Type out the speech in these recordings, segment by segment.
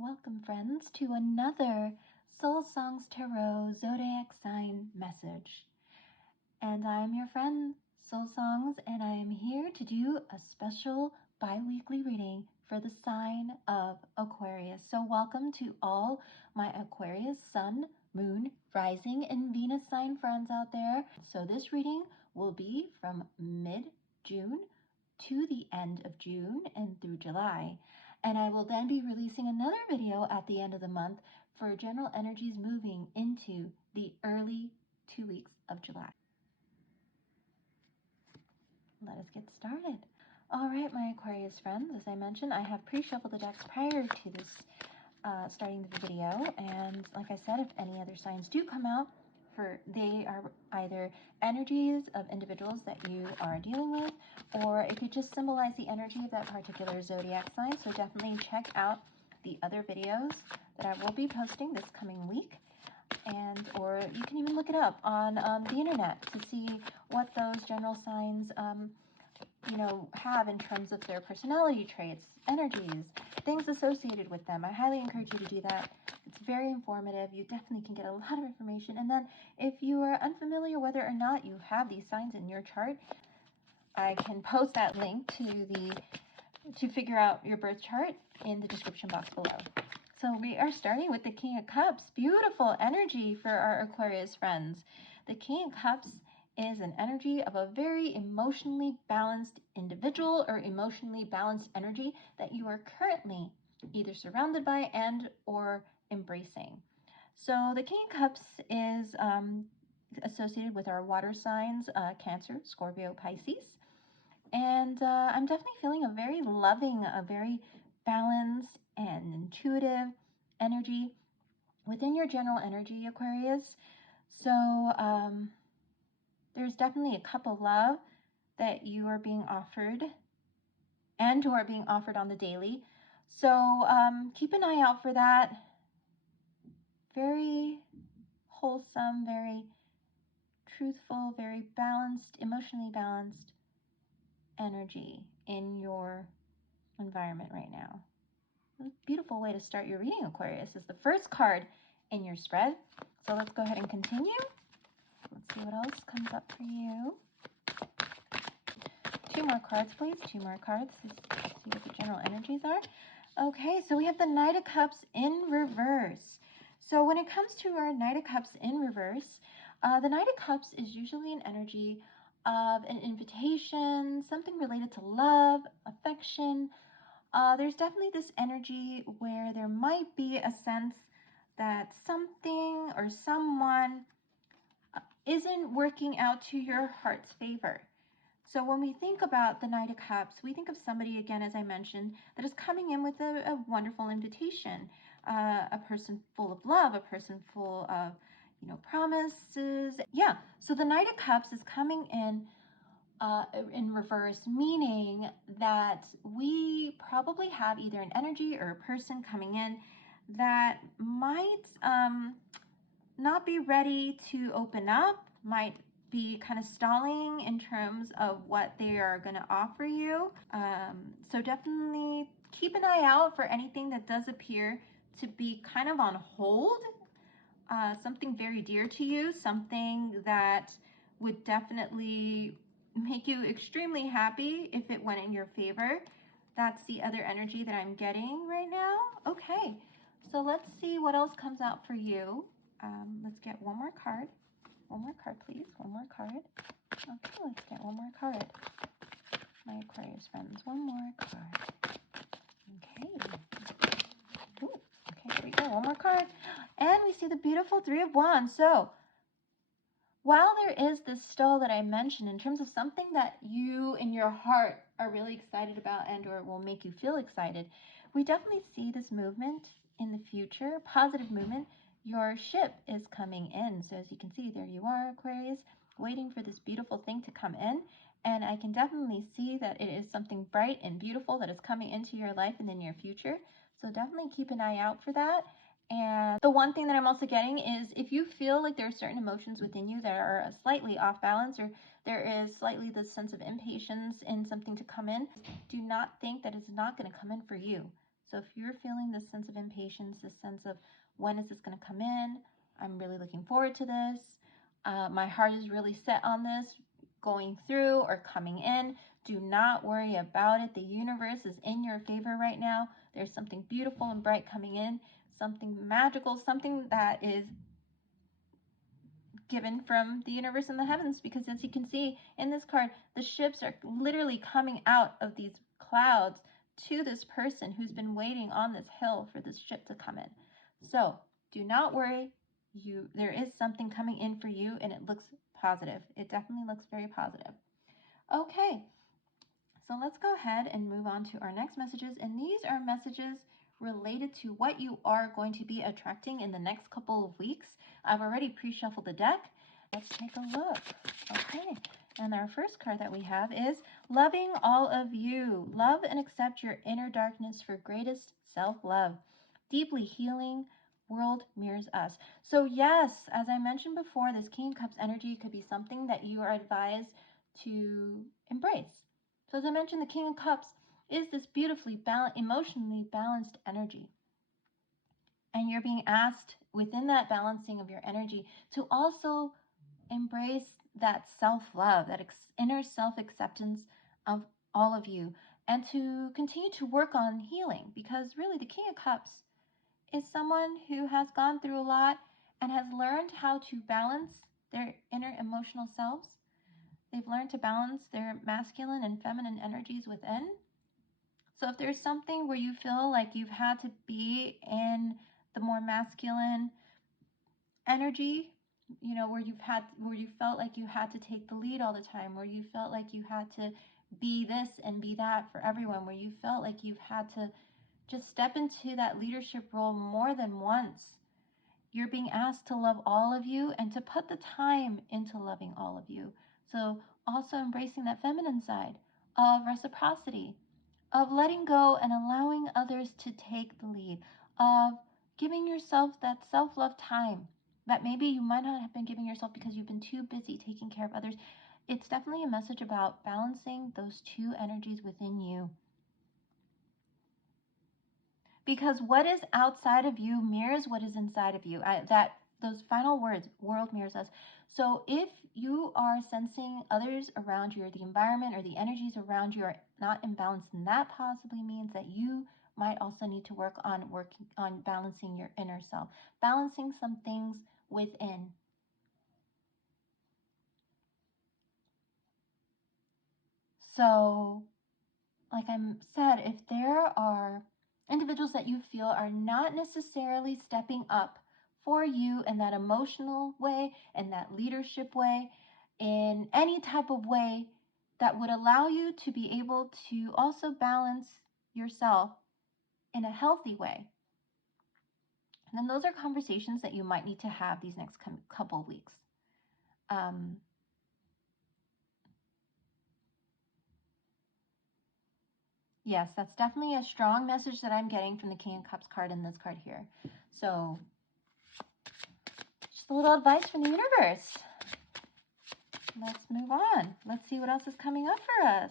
Welcome, friends, to another Soul Songs Tarot Zodiac Sign message. And I'm your friend, Soul Songs, and I am here to do a special bi-weekly reading for the sign of Aquarius. So welcome to all my Aquarius Sun, Moon, Rising, and Venus sign friends out there. So this reading will be from mid-June to the end of June and through July. And I will then be releasing another video at the end of the month for general energies moving into the early 2 weeks of July. Let us get started. All right, my Aquarius friends, as I mentioned, I have pre-shuffled the decks prior to this starting the video. And like I said, if any other signs do come out, they are either energies of individuals that you are dealing with, or it could just symbolize the energy of that particular zodiac sign. So definitely check out the other videos that I will be posting this coming week. Or you can even look it up on the internet to see what those general signs have in terms of their personality traits, energies, things associated with them. I highly encourage you to do that. It's very informative. You definitely can get a lot of information. And then if you are unfamiliar whether or not you have these signs in your chart, I can post that link to figure out your birth chart in the description box below. So we are starting with the King of Cups. Beautiful energy for our Aquarius friends. The King of Cups is an energy of a very emotionally balanced individual or emotionally balanced energy that you are currently either surrounded by and or embracing. So the King of Cups is associated with our water signs, Cancer, Scorpio, Pisces. And I'm definitely feeling a very loving, a very balanced and intuitive energy within your general energy, Aquarius. So there's definitely a cup of love that you are being offered and or being offered on the daily. So keep an eye out for that. Very wholesome, very truthful, very balanced, emotionally balanced energy in your environment right now. A beautiful way to start your reading, Aquarius, is the first card in your spread. So let's go ahead and continue. Let's see what else comes up for you. 2 more cards, please. 2 more cards. Let's see what the general energies are. Okay, so we have the Knight of Cups in reverse. So when it comes to our Knight of Cups in reverse, the Knight of Cups is usually an energy of an invitation, something related to love, affection. There's definitely this energy where there might be a sense that something or someone isn't working out to your heart's favor. So when we think about the Knight of Cups, we think of somebody, again, as I mentioned, that is coming in with a wonderful invitation, a person full of love, a person full of, promises. Yeah, so the Knight of Cups is coming in reverse, meaning that we probably have either an energy or a person coming in that might not be ready to open up, might be kind of stalling in terms of what they are going to offer you. So definitely keep an eye out for anything that does appear to be kind of on hold, something very dear to you, something that would definitely make you extremely happy if it went in your favor. That's the other energy that I'm getting right now. Okay, so let's see what else comes out for you. Let's get one more card. One more card, please. One more card. Okay, let's get one more card. My Aquarius friends, one more card. Okay. Ooh, okay, here we go. One more card. And we see the beautiful 3 of Wands. So while there is this stall that I mentioned in terms of something that you in your heart are really excited about and or will make you feel excited, we definitely see this movement in the future, positive movement. Your ship is coming in. So as you can see, there you are, Aquarius, waiting for this beautiful thing to come in. And I can definitely see that it is something bright and beautiful that is coming into your life in the near future. So definitely keep an eye out for that. And the one thing that I'm also getting is if you feel like there are certain emotions within you that are slightly off balance, or there is slightly this sense of impatience in something to come in, do not think that it's not going to come in for you. So if you're feeling this sense of impatience, this sense of when is this going to come in, I'm really looking forward to this, my heart is really set on this, going through or coming in, do not worry about it. The universe is in your favor right now. There's something beautiful and bright coming in, something magical, something that is given from the universe and the heavens, because as you can see in this card, the ships are literally coming out of these clouds to this person who's been waiting on this hill for this ship to come in. So do not worry. There is something coming in for you, and it looks positive. It definitely looks very positive. Okay, so let's go ahead and move on to our next messages, and these are messages related to what you are going to be attracting in the next couple of weeks. I've already pre-shuffled the deck. Let's take a look. Okay, and our first card that we have is Loving All of You. Love and accept your inner darkness for greatest self-love. Deeply healing world mirrors us. So yes, as I mentioned before, this King of Cups energy could be something that you are advised to embrace. So as I mentioned, the King of Cups is this beautifully emotionally balanced energy. And you're being asked within that balancing of your energy to also embrace that self-love, that inner self-acceptance of all of you, and to continue to work on healing, because really the King of Cups is someone who has gone through a lot and has learned how to balance their inner emotional selves. They've learned to balance their masculine and feminine energies within. So if there's something where you feel like you've had to be in the more masculine energy, you know, where you felt like you had to take the lead all the time, where you felt like you had to be this and be that for everyone, where you felt like you've had to just step into that leadership role more than once, you're being asked to love all of you and to put the time into loving all of you. So also embracing that feminine side of reciprocity, of letting go and allowing others to take the lead, of giving yourself that self-love time that maybe you might not have been giving yourself because you've been too busy taking care of others. It's definitely a message about balancing those two energies within you. Because what is outside of you mirrors what is inside of you. Those final words, world mirrors us. So if you are sensing others around you, or the environment or the energies around you are not in balance, then that possibly means that you might also need to work on balancing your inner self, balancing some things within. So, like I said, if there are individuals that you feel are not necessarily stepping up for you in that emotional way, in that leadership way, in any type of way that would allow you to be able to also balance yourself in a healthy way, then those are conversations that you might need to have these next couple of weeks. Yes, that's definitely a strong message that I'm getting from the King of Cups card in this card here. So just a little advice from the universe. Let's move on. Let's see what else is coming up for us.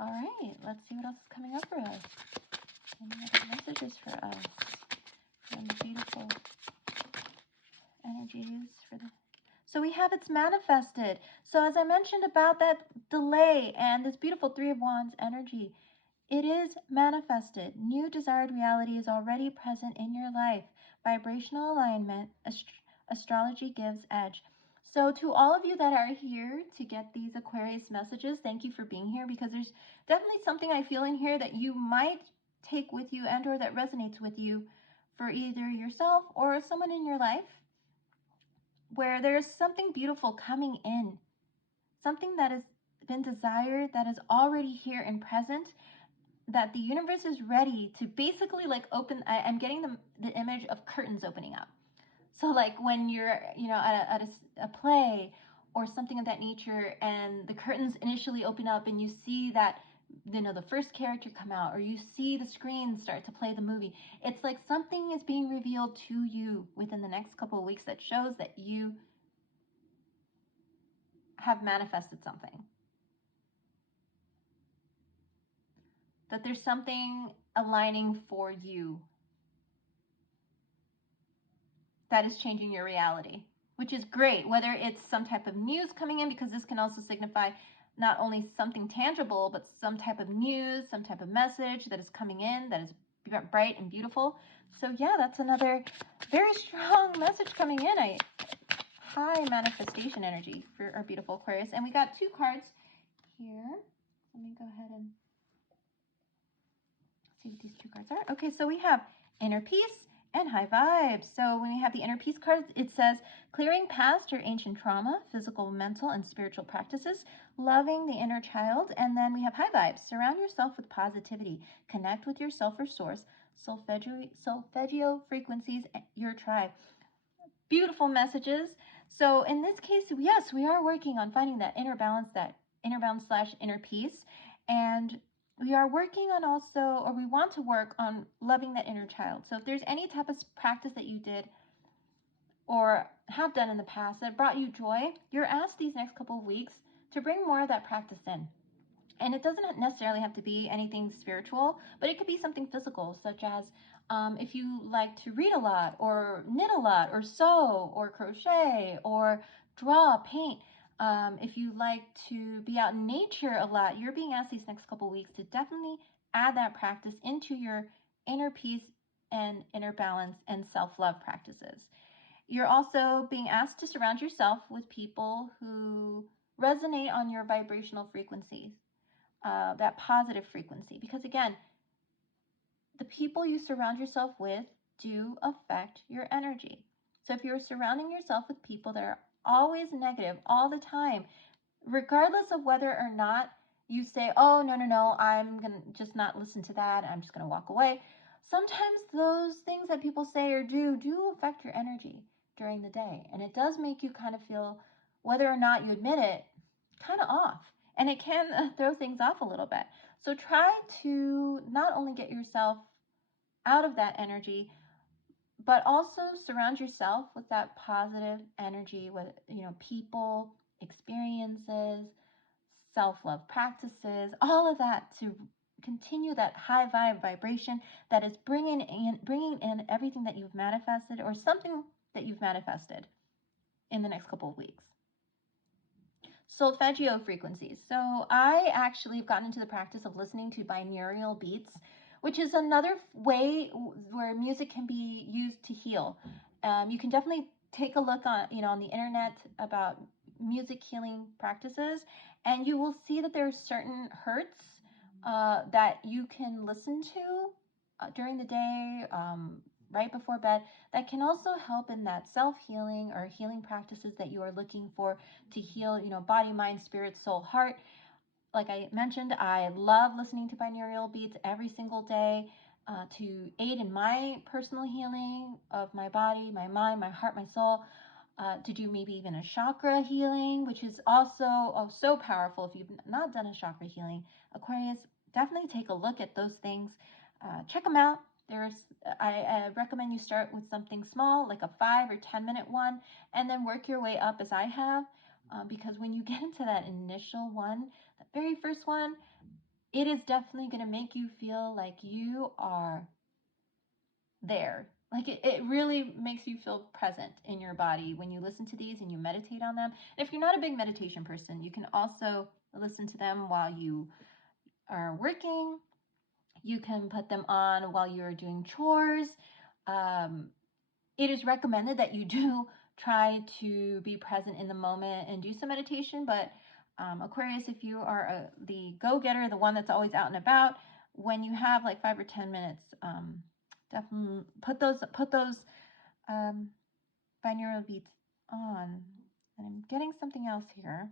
All right, let's see what else is coming up for us. Any other messages for us from the beautiful energies for the... So we have it's manifested. So as I mentioned about that delay and this beautiful Three of Wands energy, it is manifested. New desired reality is already present in your life. Vibrational alignment, astrology gives edge. So to all of you that are here to get these Aquarius messages, thank you for being here, because there's definitely something I feel in here that you might take with you and or that resonates with you for either yourself or someone in your life, where there's something beautiful coming in, something that has been desired, that is already here and present, that the universe is ready to basically like open. I'm getting the image of curtains opening up. So like when you're, you know, at a play or something of that nature, and the curtains initially open up and you see that, you know, the first character come out, or you see the screen start to play the movie. It's like something is being revealed to you within the next couple of weeks that shows that you have manifested something. That there's something aligning for you. That is changing your reality, which is great, whether it's some type of news coming in, because this can also signify not only something tangible, but some type of news, some type of message that is coming in that is bright and beautiful. So yeah, that's another very strong message coming in. High manifestation energy for our beautiful Aquarius. And we got 2 cards here. Let me go ahead and see what these 2 cards are. Okay, so we have inner peace and high vibes. So when we have the inner peace card, it says clearing past your ancient trauma, physical, mental, and spiritual practices, loving the inner child. And then we have high vibes. Surround yourself with positivity. Connect with your self or source. Solfeggio frequencies, your tribe. Beautiful messages. So in this case, yes, we are working on finding that inner balance / inner peace. And we are working on also, or we want to work on loving that inner child. So if there's any type of practice that you did or have done in the past that brought you joy, you're asked these next couple of weeks to bring more of that practice in. And it doesn't necessarily have to be anything spiritual, but it could be something physical, such as if you like to read a lot, or knit a lot, or sew, or crochet, or draw, paint. If you like to be out in nature a lot, you're being asked these next couple weeks to definitely add that practice into your inner peace and inner balance and self-love practices. You're also being asked to surround yourself with people who resonate on your vibrational frequencies. That positive frequency, because again, the people you surround yourself with do affect your energy. So if you're surrounding yourself with people that are always negative all the time, regardless of whether or not you say, oh, no, I'm going to just not listen to that, I'm just going to walk away. Sometimes those things that people say or do affect your energy during the day. And it does make you kind of feel, whether or not you admit it, kind of off. And it can throw things off a little bit. So try to not only get yourself out of that energy, but also surround yourself with that positive energy, with people, experiences, self-love practices, all of that, to continue that high vibe vibration that is bringing in everything that you've manifested, or something that you've manifested in the next couple of weeks. Solfeggio frequencies. So I actually have gotten into the practice of listening to binaural beats, which is another way where music can be used to heal. You can definitely take a look on the internet about music healing practices, and you will see that there are certain hertz that you can listen to during the day, right before bed, that can also help in that self-healing or healing practices that you are looking for to heal, body, mind, spirit, soul, heart. Like I mentioned, I love listening to binaural beats every single day to aid in my personal healing of my body, my mind, my heart, my soul. To do maybe even a chakra healing, which is also so powerful. If you've not done a chakra healing, Aquarius, definitely take a look at those things. Check them out. I recommend you start with something small, like a 5 or 10 minute one, and then work your way up as I have. Because when you get into that initial one, the very first one, it is definitely going to make you feel like you are there. Like it really makes you feel present in your body when you listen to these and you meditate on them. And if you're not a big meditation person, you can also listen to them while you are working. You can put them on while you're doing chores. It is recommended that you do try to be present in the moment and do some meditation. But Aquarius, if you are the go-getter, the one that's always out and about, when you have like 5 or 10 minutes, definitely put those binaural beats on. And I'm getting something else here.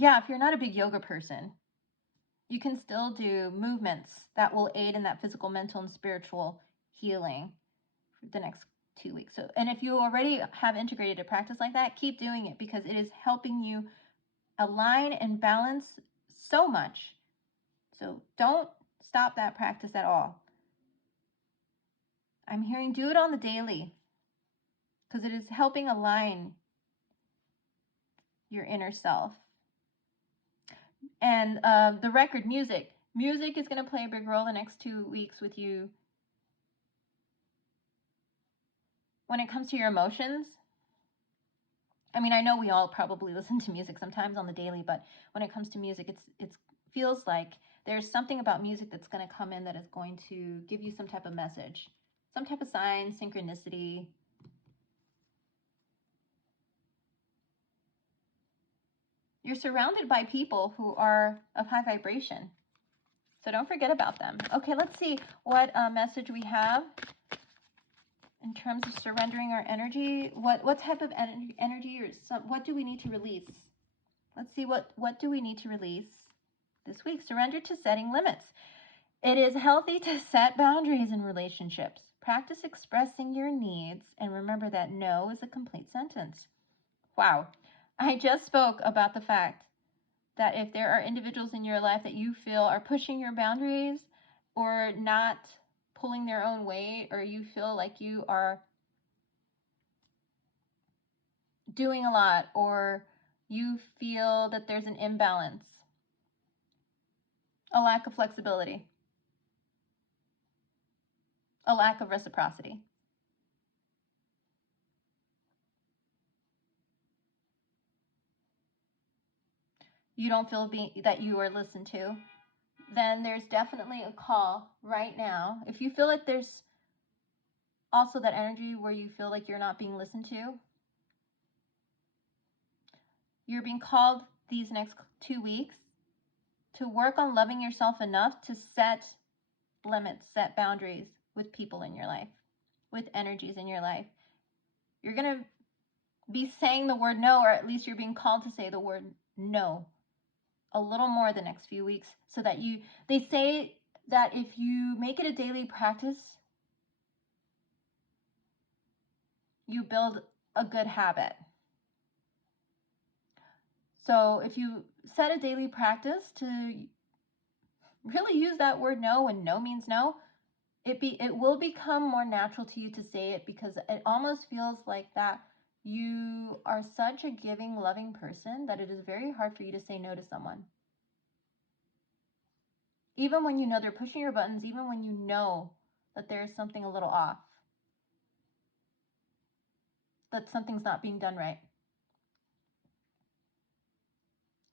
Yeah, if you're not a big yoga person, you can still do movements that will aid in that physical, mental, and spiritual healing for the next 2 weeks. So, and if you already have integrated a practice like that, keep doing it, because it is helping you align and balance so much. So don't stop that practice at all. I'm hearing do it on the daily, because it is helping align your inner self. And the record, music. Music is going to play a big role the next 2 weeks with you. When it comes to your emotions, I mean, I know we all probably listen to music sometimes on the daily, but when it comes to music, it feels like there's something about music that's going to come in that is going to give you some type of message, some type of sign, synchronicity. You're surrounded by people who are of high vibration, so don't forget about them. Okay, let's see what message we have in terms of surrendering our energy. What type of energy or what do we need to release? Let's see what do we need to release this week. Surrender to setting limits. It is healthy to set boundaries in relationships. Practice expressing your needs and remember that no is a complete sentence. Wow. I just spoke about the fact that if there are individuals in your life that you feel are pushing your boundaries or not pulling their own weight, or you feel like you are doing a lot, or you feel that there's an imbalance, a lack of flexibility, a lack of reciprocity. You don't feel that you are listened to, then there's definitely a call right now. If you feel like there's also that energy where you feel like you're not being listened to, you're being called these next 2 weeks to work on loving yourself enough to set limits, set boundaries with people in your life, with energies in your life. You're going to be saying the word no, or at least you're being called to say the word no a little more the next few weeks, so that they say that if you make it a daily practice, you build a good habit. So if you set a daily practice to really use that word no when no means no, it will become more natural to you to say it, because it almost feels like that you are such a giving, loving person that it is very hard for you to say no to someone. Even when you know they're pushing your buttons, even when you know that there's something a little off, that something's not being done right,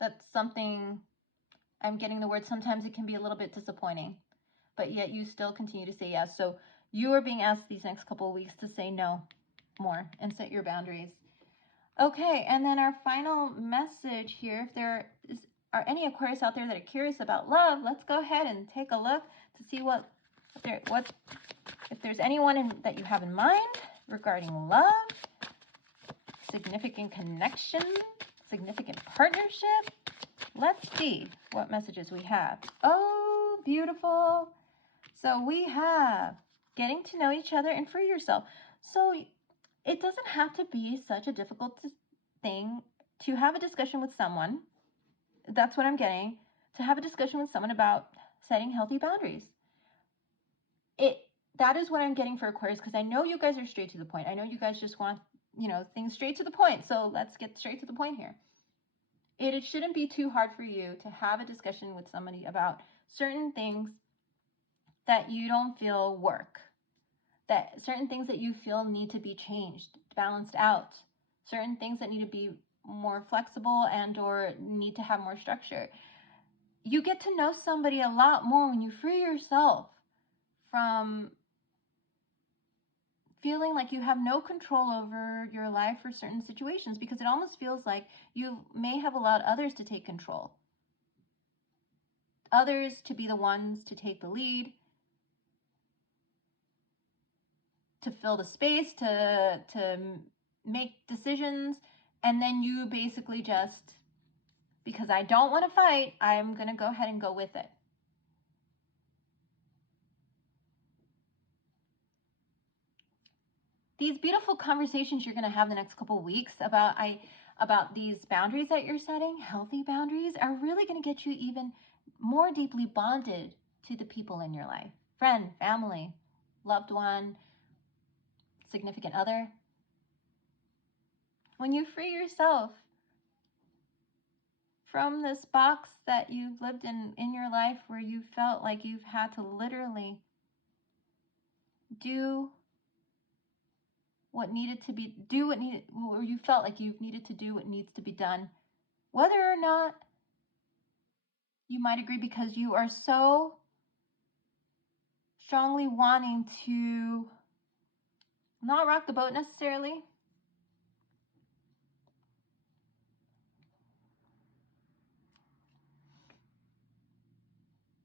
that something, I'm getting the word, sometimes it can be a little bit disappointing, but yet you still continue to say yes. So you are being asked these next couple of weeks to say no more and set your boundaries. Okay, and then our final message here, if there are any Aquarius out there that are curious about love, let's go ahead and take a look to see if there's anyone that you have in mind regarding love, significant connection, significant partnership. Let's see what messages we have. Oh, beautiful. So we have getting to know each other and free yourself. So it doesn't have to be such a difficult thing to have a discussion with someone. That's what I'm getting. To have a discussion with someone about setting healthy boundaries. That is what I'm getting for Aquarius, because I know you guys are straight to the point. I know you guys just want, things straight to the point. So let's get straight to the point here. It shouldn't be too hard for you to have a discussion with somebody about certain things that you don't feel work, that certain things that you feel need to be changed, balanced out, certain things that need to be more flexible and or need to have more structure. You get to know somebody a lot more when you free yourself from feeling like you have no control over your life or certain situations, because it almost feels like you may have allowed others to take control, others to be the ones to take the lead, to fill the space, to make decisions, and then you basically just, because I don't want to fight, I'm going to go ahead and go with it. These beautiful conversations you're going to have the next couple of weeks about these boundaries that you're setting, healthy boundaries, are really going to get you even more deeply bonded to the people in your life. Friend, family, loved one, significant other. When you free yourself from this box that you've lived in your life where you felt like you've had to literally do what needed to be, or you felt like you've needed to do what needs to be done. Whether or not you might agree, because you are so strongly wanting to not rock the boat necessarily.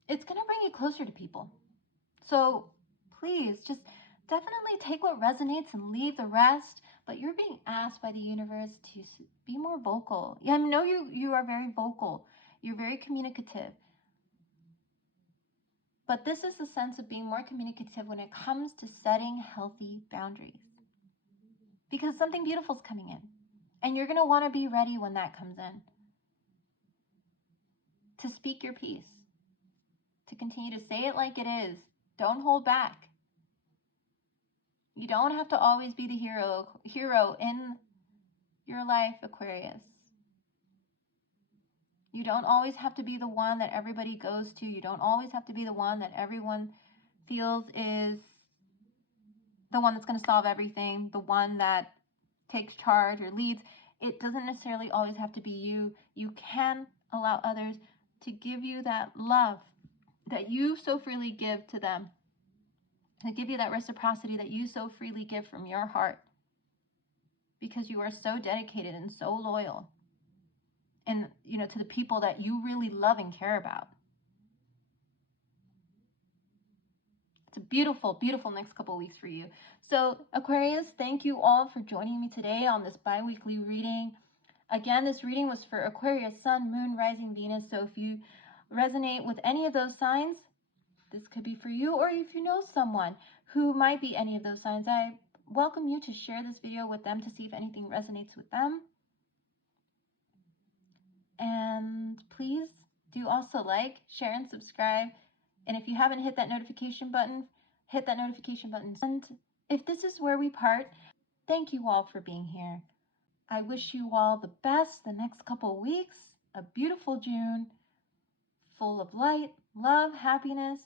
It's going to bring you closer to people. So please just definitely take what resonates and leave the rest. But you're being asked by the universe to be more vocal. Yeah, I know you are very vocal. You're very communicative. But this is the sense of being more communicative when it comes to setting healthy boundaries. Because something beautiful is coming in. And you're going to want to be ready when that comes in. To speak your piece. To continue to say it like it is. Don't hold back. You don't have to always be the hero in your life, Aquarius. You don't always have to be the one that everybody goes to. You don't always have to be the one that everyone feels is the one that's going to solve everything, the one that takes charge or leads. It doesn't necessarily always have to be you. You can allow others to give you that love that you so freely give to them, to give you that reciprocity that you so freely give from your heart, because you are so dedicated and so loyal, and to the people that you really love and care about. It's a beautiful, beautiful next couple weeks for you. So Aquarius, thank you all for joining me today on this bi-weekly reading. Again, this reading was for Aquarius, Sun, Moon, Rising, Venus. So if you resonate with any of those signs, this could be for you. Or if you know someone who might be any of those signs, I welcome you to share this video with them to see if anything resonates with them. And please do also like, share, and subscribe. And if you haven't hit that notification button, hit that notification button. And if this is where we part, thank you all for being here. I wish you all the best the next couple weeks, a beautiful June, full of light, love, happiness,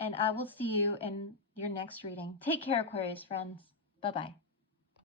and I will see you in your next reading. Take care, Aquarius friends. Bye-bye.